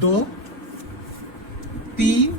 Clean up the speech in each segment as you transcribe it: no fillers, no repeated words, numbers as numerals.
2, 3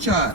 4,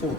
4,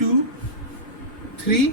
2, 3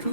2।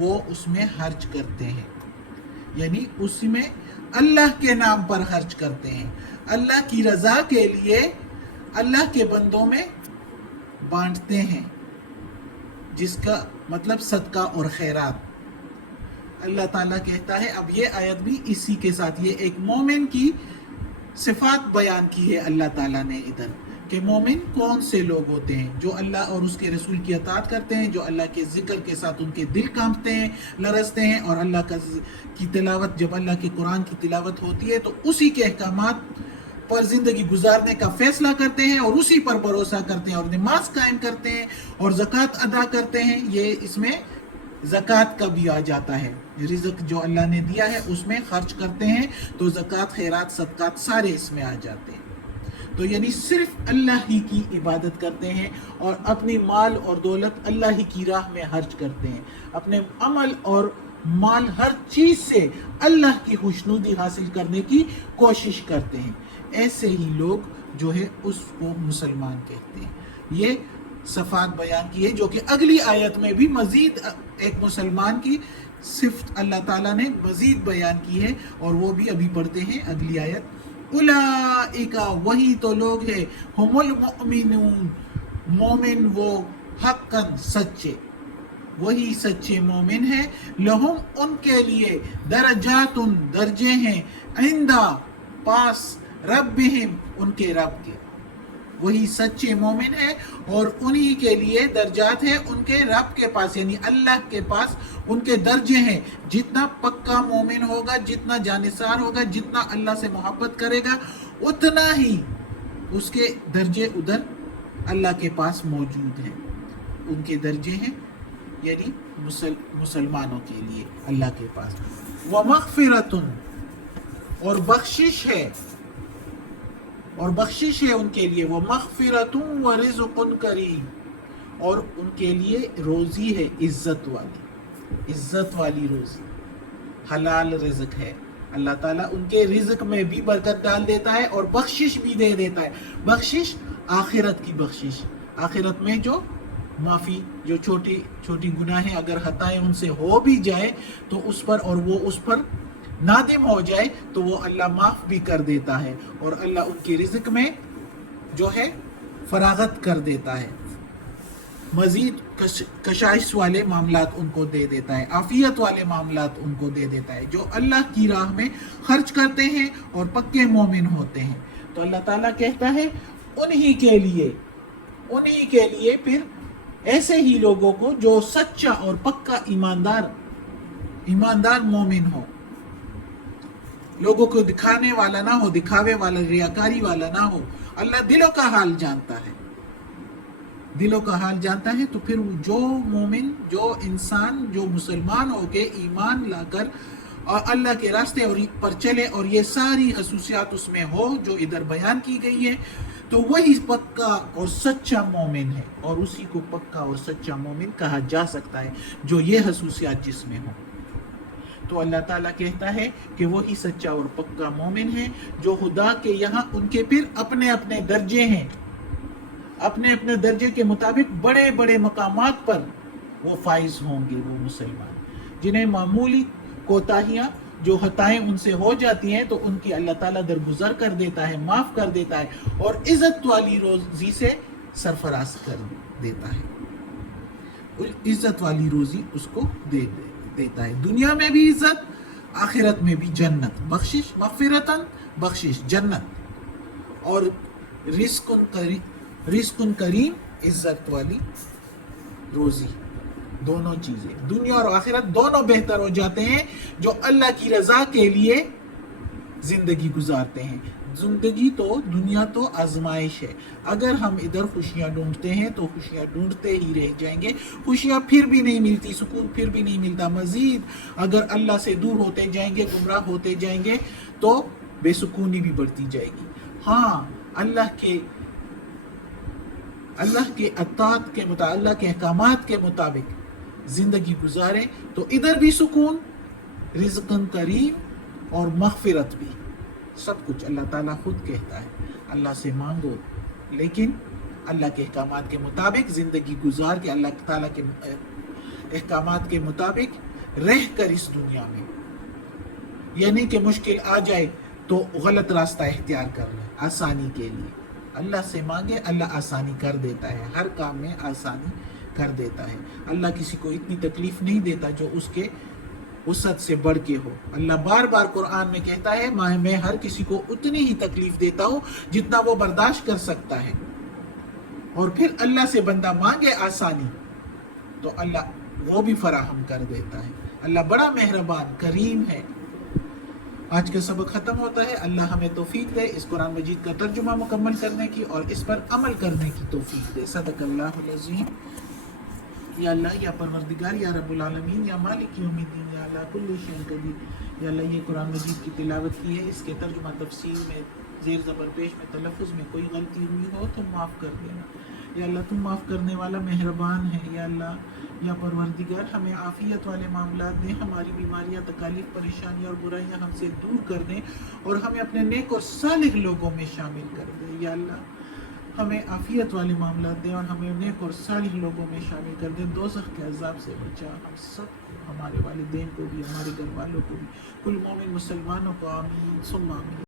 وہ اس میں خرچ کرتے ہیں، یعنی اس میں اللہ کے نام پر خرچ کرتے ہیں، اللہ کی رضا کے لیے اللہ کے بندوں میں بانٹتے ہیں، جس کا مطلب صدقہ اور خیرات۔ اللہ تعالیٰ کہتا ہے، اب یہ آیت بھی اسی کے ساتھ، یہ ایک مومن کی صفات بیان کی ہے اللہ تعالیٰ نے ادھر، کہ مومن کون سے لوگ ہوتے ہیں، جو اللہ اور اس کے رسول کی اطاعت کرتے ہیں، جو اللہ کے ذکر کے ساتھ ان کے دل کانپتے ہیں، لرزتے ہیں، اور اللہ کی تلاوت، جب اللہ کے قرآن کی تلاوت ہوتی ہے تو اسی کے احکامات پر زندگی گزارنے کا فیصلہ کرتے ہیں، اور اسی پر بھروسہ کرتے ہیں، اور نماز قائم کرتے ہیں، اور زکوٰۃ ادا کرتے ہیں۔ یہ اس میں زکوٰۃ کا بھی آ جاتا ہے، رزق جو اللہ نے دیا ہے اس میں خرچ کرتے ہیں، تو زکوٰۃ، خیرات، صدقات سارے اس میں آ جاتے ہیں۔ تو یعنی صرف اللہ ہی کی عبادت کرتے ہیں، اور اپنی مال اور دولت اللہ ہی کی راہ میں خرچ کرتے ہیں، اپنے عمل اور مال ہر چیز سے اللہ کی خوشنودی حاصل کرنے کی کوشش کرتے ہیں۔ ایسے ہی لوگ جو ہے اس کو مسلمان کہتے ہیں۔ یہ صفات بیان کی ہے، جو کہ اگلی آیت میں بھی مزید ایک مسلمان کی صفت اللہ تعالیٰ نے مزید بیان کی ہے، اور وہ بھی ابھی پڑھتے ہیں اگلی آیت۔ اولئک، وہی تو لوگ ہیں، ہم المؤمنون، مومن وہ، حقاً سچے، وہی سچے مومن ہیں، لہم ان کے لیے، درجات درجے ہیں، عند پاس، ربہم ان کے رب کے، وہی سچے مومن ہیں، اور انہی کے لیے درجات ہیں ان کے رب کے پاس، یعنی اللہ کے پاس ان کے درجے ہیں۔ جتنا پکا مومن ہوگا، جتنا جانثار ہوگا، جتنا اللہ سے محبت کرے گا، اتنا ہی اس کے درجے ادھر اللہ کے پاس موجود ہیں، ان کے درجے ہیں، یعنی مسلمانوں کے لیے اللہ کے پاس۔ وَمَغْفِرَةٌ، اور بخشش ہے، اور بخشش ہے ان کے لیے، وَمَغْفِرَةٌ وَرِزْقٌ كَرِيمٌ، اور ان کے لیے روزی ہے عزت والی، عزت والی روزی، حلال رزق ہے۔ اللہ تعالیٰ ان کے رزق میں بھی برکت ڈال دیتا ہے، اور بخشش بھی دے دیتا ہے۔ بخشش آخرت کی بخشش، آخرت میں جو معافی، جو چھوٹی چھوٹی گناہیں اگر خطائیں ان سے ہو بھی جائے تو اس پر، اور وہ اس پر نادم ہو جائے تو وہ اللہ معاف بھی کر دیتا ہے، اور اللہ ان کی رزق میں جو ہے فراغت کر دیتا ہے، مزید کشائش والے معاملات ان کو دے دیتا ہے، عافیت والے معاملات ان کو دے دیتا ہے، جو اللہ کی راہ میں خرچ کرتے ہیں اور پکے مومن ہوتے ہیں۔ تو اللہ تعالیٰ کہتا ہے انہی کے لیے پھر ایسے ہی لوگوں کو جو سچا اور پکا ایماندار مومن ہو، لوگوں کو دکھانے والا نہ ہو، دکھاوے والا، ریاکاری والا نہ ہو۔ اللہ دلوں کا حال جانتا ہے، دلوں کا حال جانتا ہے، تو پھر جو مومن، جو انسان، جو مسلمان ہو کے ایمان لا کر اور اللہ کے راستے اور پر چلے، اور یہ ساری خصوصیات اس میں ہو جو ادھر بیان کی گئی ہے، تو وہی پکا اور سچا مومن ہے، اور اسی کو پکا اور سچا مومن کہا جا سکتا ہے جو یہ خصوصیات جس میں ہوں۔ تو اللہ تعالیٰ کہتا ہے کہ وہی سچا اور پکا مومن ہے، جو خدا کے یہاں ان کے پھر اپنے اپنے درجے ہیں، اپنے اپنے درجے کے مطابق بڑے بڑے مقامات پر وہ فائز ہوں گے، وہ مسلمان جنہیں معمولی کوتاہیاں، جو خطائیں ان سے ہو جاتی ہیں تو ان کی اللہ تعالیٰ درگزر کر دیتا ہے، معاف کر دیتا ہے، اور عزت والی روزی سے سرفراز کر دیتا ہے، عزت والی روزی اس کو دیتا ہے، دنیا میں بھی عزت، آخرت میں بھی جنت، بخشش، مغفرتاً بخشش، جنت، اور رزق کریم، عزت والی روزی، دونوں چیزیں، دنیا اور آخرت دونوں بہتر ہو جاتے ہیں جو اللہ کی رضا کے لیے زندگی گزارتے ہیں۔ زندگی تو، دنیا تو آزمائش ہے، اگر ہم ادھر خوشیاں ڈھونڈتے ہیں تو خوشیاں ڈھونڈتے ہی رہ جائیں گے، خوشیاں پھر بھی نہیں ملتی، سکون پھر بھی نہیں ملتا، مزید اگر اللہ سے دور ہوتے جائیں گے، گمراہ ہوتے جائیں گے تو بے سکونی بھی بڑھتی جائے گی۔ ہاں، اللہ کے اطاعت کے مطابق، اللہ کے احکامات کے مطابق زندگی گزاریں تو ادھر بھی سکون، رزق کریم، اور مغفرت بھی، سب کچھ اللہ تعالیٰ خود کہتا ہے اللہ سے مانگو، لیکن اللہ کے احکامات کے مطابق زندگی گزار کے، اللہ تعالیٰ کے احکامات کے مطابق رہ کر اس دنیا میں، یعنی کہ مشکل آ جائے تو غلط راستہ اختیار کر لیں آسانی کے لیے۔ اللہ سے مانگے، اللہ آسانی کر دیتا ہے، ہر کام میں آسانی کر دیتا ہے۔ اللہ کسی کو اتنی تکلیف نہیں دیتا جو اس کے وسعت سے بڑھ کے ہو۔ اللہ بار بار قرآن میں کہتا ہے میں ہر کسی کو اتنی ہی تکلیف دیتا ہوں جتنا وہ برداشت کر سکتا ہے، اور پھر اللہ سے بندہ مانگے آسانی تو اللہ وہ بھی فراہم کر دیتا ہے۔ اللہ بڑا مہربان کریم ہے۔ آج کا سبق ختم ہوتا ہے۔ اللہ ہمیں توفیق دے اس قرآن مجید کا ترجمہ مکمل کرنے کی اور اس پر عمل کرنے کی توفیق دے۔ صدق اللہ العظیم۔ یا اللہ، یا پروردگار، یا رب العالمین، یا مالک یوم الدین، یا اللہ کل شیء قدیر، یا اللہ یہ قرآن مجید کی تلاوت کی ہے، اس کے ترجمہ تفسیر میں، زیر زبر پیش میں، تلفظ میں کوئی غلطی ہوئی ہو تو معاف کر دینا۔ یا اللہ تم معاف کرنے والا مہربان ہے۔ یا اللہ، یا پروردگار ہمیں عافیت والے معاملات دیں، ہماری بیماریاں، تکالیف، پریشانیاں اور برائیاں ہم سے دور کر دیں اور ہمیں اپنے نیک اور صالح لوگوں میں شامل کر دیں۔ یا اللہ ہمیں عافیت والے معاملات دیں اور ہمیں نیک اور صالح لوگوں میں شامل کر دیں۔ دوزخ کے عذاب سے بچا ہم سب کو، ہمارے والدین کو بھی، ہمارے گھر والوں کو بھی، کل مومن مسلمانوں کو، آمین ثم آمین۔